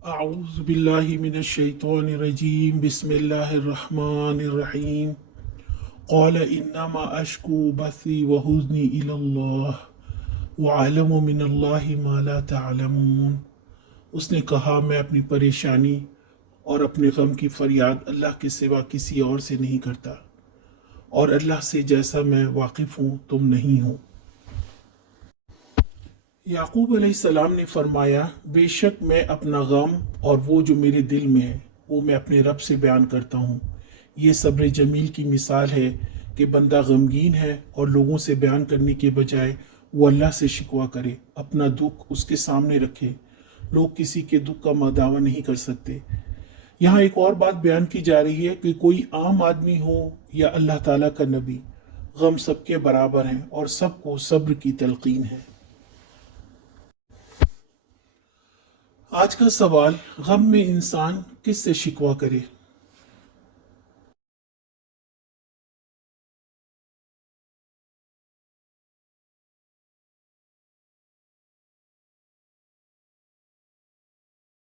أعوذ بالله من الشيطان الرجيم بسم الله الرحمن الرحيم قال إنما أشكو بثي وحزني إلى الله وأعلم من الله ما لا تعلمون۔ उसने कहा मैं अपनी परेशानी और अपने गम की फरियाद अल्लाह के सिवा किसी और से नहीं करता और अल्लाह से जैसा मैं वाकिफ़ हूँ तुम नहीं हो। याकूब अलैहिस्सलाम ने फरमाया, बेशक मैं अपना गम और वो जो मेरे दिल में है वो मैं अपने रब से बयान करता हूँ। ये सब्र जमील की मिसाल है कि बंदा गमगीन है और लोगों से बयान करने के बजाय वो अल्लाह से शिकवा करे, अपना दुख उसके सामने रखे। लोग किसी के दुख का मदावा नहीं कर सकते। यहाँ एक और बात बयान की जा रही है कि कोई आम आदमी हो या अल्लाह ताला का नबी, गम सबके बराबर हैं और सबको सब्र की तलकीन है। आज का सवाल, गम में इंसान किस से शिकवा करे।